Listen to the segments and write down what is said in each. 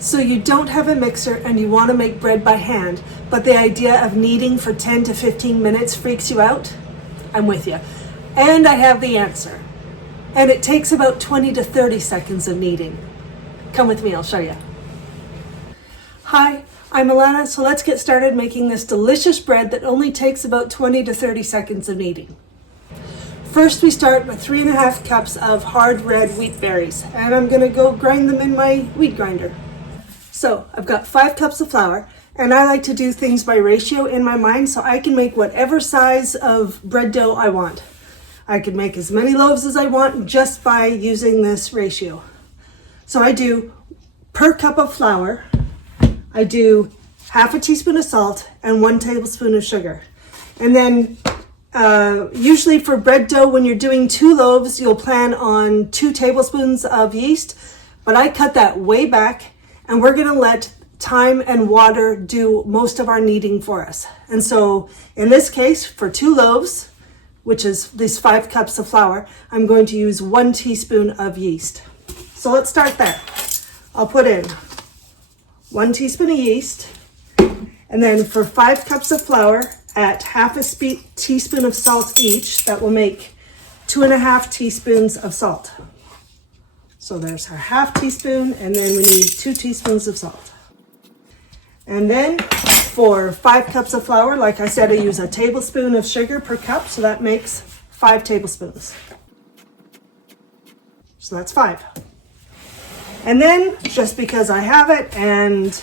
So you don't have a mixer and you want to make bread by hand, but the idea of kneading for 10 to 15 minutes freaks you out? I'm with you. And I have the answer. And it takes about 20 to 30 seconds of kneading. Come with me, I'll show you. Hi, I'm Alana, so let's get started making this delicious bread that only takes about 20 to 30 seconds of kneading. First, we start with 3.5 cups of hard red wheat berries, and I'm gonna go grind them in my wheat grinder. So I've got 5 cups of flour, and I like to do things by ratio in my mind so I can make whatever size of bread dough I want. I can make as many loaves as I want just by using this ratio. So I do, per cup of flour, I do half a teaspoon of salt and 1 tablespoon of sugar. And then usually for bread dough, when you're doing 2 loaves, you'll plan on 2 tablespoons of yeast, but I cut that way back, and we're gonna let time and water do most of our kneading for us. And so in this case, for 2 loaves, which is these 5 cups of flour, I'm going to use 1 teaspoon of yeast. So let's start there. I'll put in 1 teaspoon of yeast, and then for 5 cups of flour, at half a teaspoon of salt each, that will make 2.5 teaspoons of salt. So there's our half teaspoon, and then we need 2 teaspoons of salt. And then for 5 cups of flour, like I said, I use a tablespoon of sugar per cup, so that makes 5 tablespoons. So that's 5. And then, just because I have it and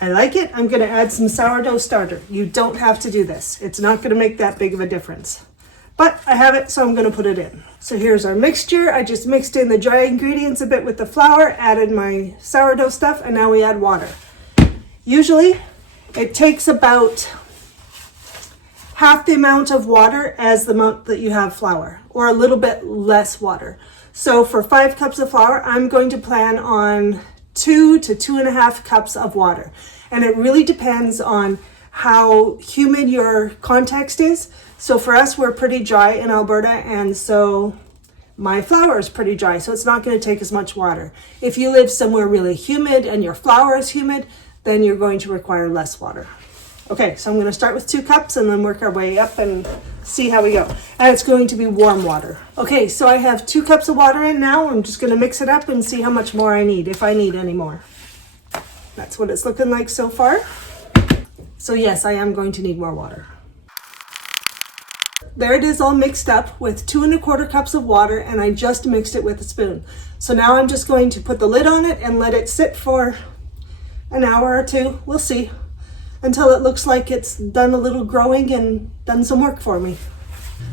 I like it, I'm gonna add some sourdough starter. You don't have to do this. It's not gonna make that big of a difference. But I have it, so I'm gonna put it in. So here's our mixture. I just mixed in the dry ingredients a bit with the flour, added my sourdough stuff, and now we add water. Usually, it takes about half the amount of water as the amount that you have flour, or a little bit less water. So for 5 cups of flour, I'm going to plan on 2 to 2.5 cups of water. And it really depends on how humid your context is. So for us, we're pretty dry in Alberta, and so my flour is pretty dry, so it's not going to take as much water. If you live somewhere really humid and your flour is humid, then you're going to require less water. Okay, so I'm going to start with 2 cups and then work our way up and see how we go. And it's going to be warm water. Okay, so I have 2 cups of water in now. I'm just going to mix it up and see how much more I need, if I need any more. That's what it's looking like so far. So yes, I am going to need more water. There it is all mixed up with 2.25 cups of water, and I just mixed it with a spoon. So now I'm just going to put the lid on it and let it sit for an hour or 2. We'll see. Until it looks like it's done a little growing and done some work for me.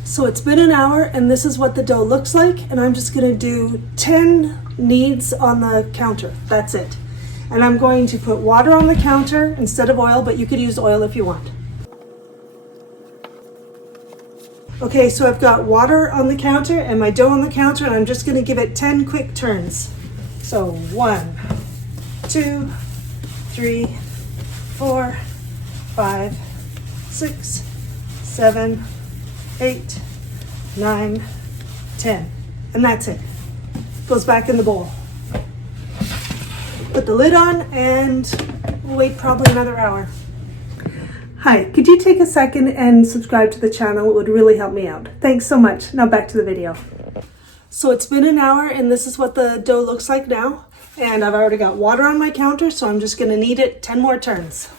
So it's been an hour, and this is what the dough looks like, and I'm just gonna do 10 kneads on the counter. That's it. And I'm going to put water on the counter instead of oil, but you could use oil if you want. Okay, so I've got water on the counter and my dough on the counter, and I'm just gonna give it 10 quick turns. So 1, 2, 3, 4, 5, 6, 7, 8, 9, 10. And that's it. Goes back in the bowl. Put the lid on and we'll wait probably another hour. Hi, could you take a second and subscribe to the channel? It would really help me out. Thanks so much. Now back to the video. So it's been an hour, and this is what the dough looks like now. And I've already got water on my counter, so I'm just gonna knead it 10 more turns.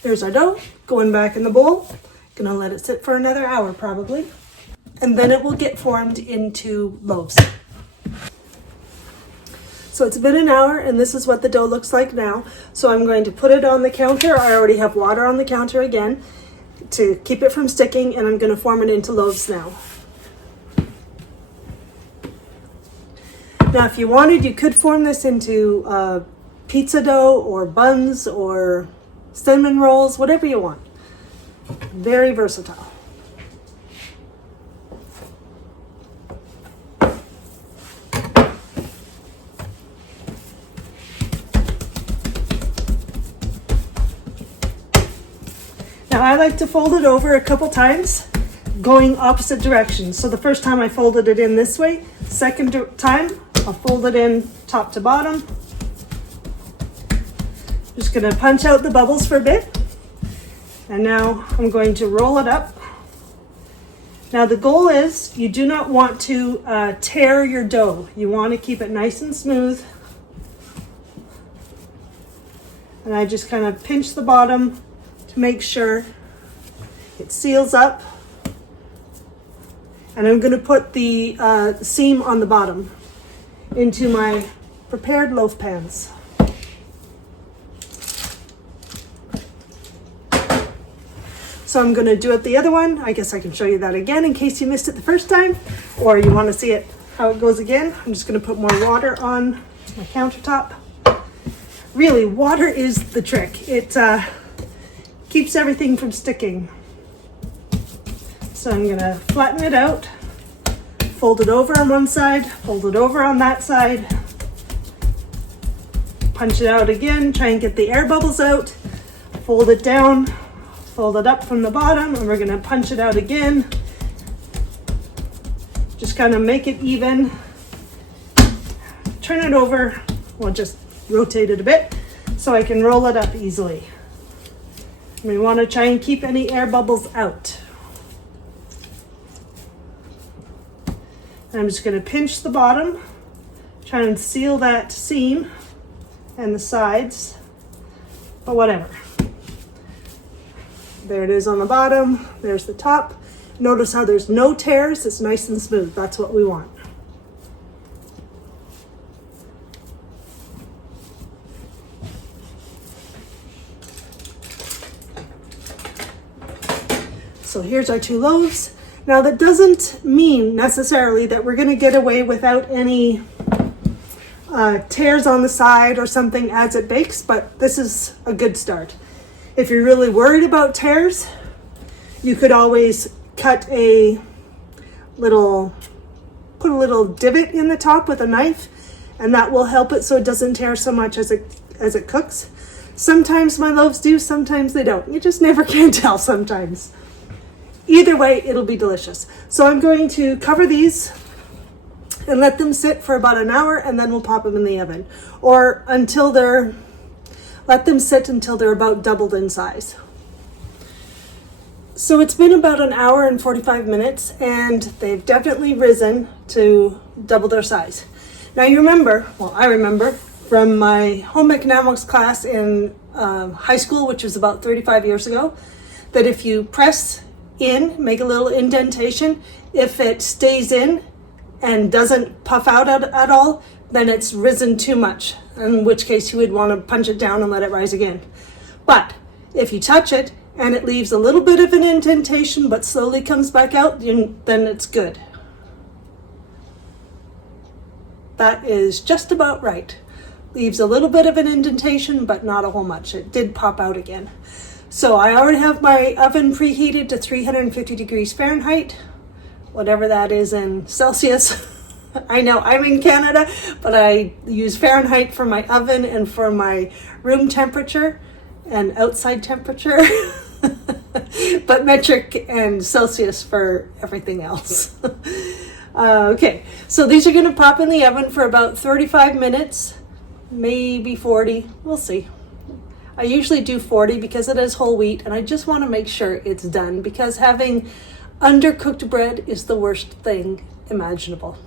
There's our dough, going back in the bowl. Gonna let it sit for another hour probably. And then it will get formed into loaves. So it's been an hour, and this is what the dough looks like now. So I'm going to put it on the counter. I already have water on the counter again to keep it from sticking, and I'm gonna form it into loaves now. Now, if you wanted, you could form this into pizza dough or buns or cinnamon rolls, whatever you want. Very versatile. I like to fold it over a couple times, going opposite directions. So the first time I folded it in this way, second time I'll fold it in top to bottom. Just gonna punch out the bubbles for a bit. And now I'm going to roll it up. Now the goal is you do not want to tear your dough. You want to keep it nice and smooth. And I just kind of pinch the bottom to make sure it seals up. And I'm going to put the seam on the bottom into my prepared loaf pans. So I'm going to do it the other one. I guess I can show you that again in case you missed it the first time, or you want to see it how it goes again. I'm just going to put more water on my countertop. Really, water is the trick. It keeps everything from sticking. So I'm going to flatten it out, fold it over on one side, fold it over on that side, punch it out again, try and get the air bubbles out, fold it down, fold it up from the bottom, and we're going to punch it out again. Just kind of make it even. Turn it over, well, just rotate it a bit so I can roll it up easily. We want to try and keep any air bubbles out. And I'm just going to pinch the bottom, try and seal that seam and the sides, but whatever. There it is on the bottom, there's the top. Notice how there's no tears, it's nice and smooth. That's what we want. So here's our 2 loaves. Now that doesn't mean necessarily that we're going to get away without any tears on the side or something as it bakes, but this is a good start. If you're really worried about tears, you could always put a little divot in the top with a knife, and that will help it so it doesn't tear so much as it cooks. Sometimes my loaves do, sometimes they don't. You just never can tell sometimes. Either way, it'll be delicious. So I'm going to cover these and let them sit for about an hour, and then we'll pop them in the oven. Or let them sit until they're about doubled in size. So it's been about an hour and 45 minutes, and they've definitely risen to double their size. Now you remember, well, I remember from my home economics class in high school, which was about 35 years ago, that if you press in, make a little indentation, if it stays in and doesn't puff out at all, then it's risen too much, in which case you would want to punch it down and let it rise again. But if you touch it and it leaves a little bit of an indentation but slowly comes back out, then it's good. That is just about right. Leaves a little bit of an indentation but not a whole much. It did pop out again. So I already have my oven preheated to 350 degrees Fahrenheit, whatever that is in Celsius. I know I'm in Canada, but I use Fahrenheit for my oven and for my room temperature and outside temperature, but metric and Celsius for everything else. Okay, so these are going to pop in the oven for about 35 minutes, maybe 40, we'll see. I usually do 40 because it is whole wheat, and I just want to make sure it's done, because having undercooked bread is the worst thing imaginable.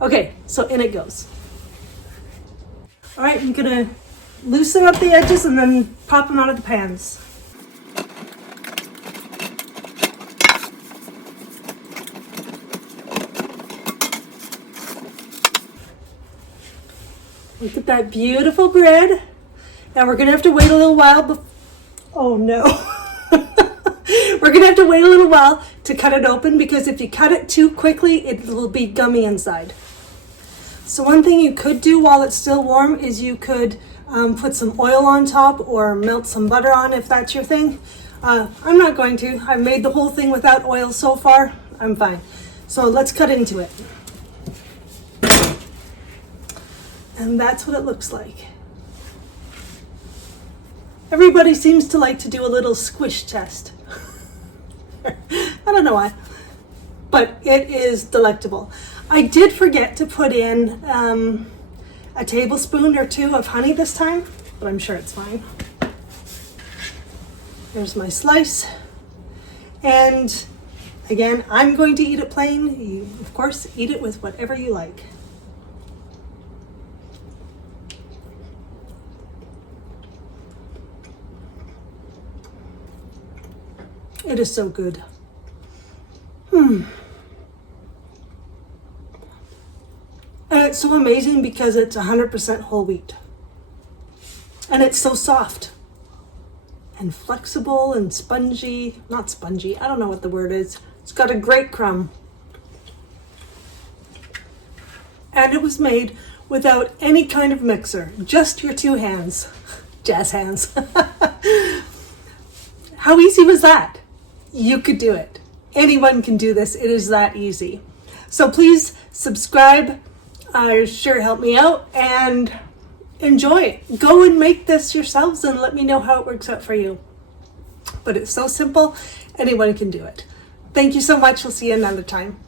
Okay, so in it goes. All right, I'm gonna loosen up the edges and then pop them out of the pans. Look at that beautiful bread. Now we're gonna have to wait a little while oh no. We're gonna have to wait a little while to cut it open, because if you cut it too quickly, it will be gummy inside. So one thing you could do while it's still warm is you could put some oil on top or melt some butter on, if that's your thing. I'm not going to. I've made the whole thing without oil so far. I'm fine. So let's cut into it. And that's what it looks like. Everybody seems to like to do a little squish test. I don't know why, but it is delectable. I did forget to put in a tablespoon or two of honey this time, but I'm sure it's fine. There's my slice. And again, I'm going to eat it plain. You, of course, eat it with whatever you like. It is so good. And it's so amazing because it's 100% whole wheat. And it's so soft and flexible and spongy. Not spongy, I don't know what the word is. It's got a great crumb. And it was made without any kind of mixer, just your two hands. Jazz hands. How easy was that? You could do it. Anyone can do this. It is that easy. So please subscribe. Sure help me out and enjoy it. Go and make this yourselves and let me know how it works out for you. But it's so simple. Anyone can do it. Thank you so much. We'll see you another time.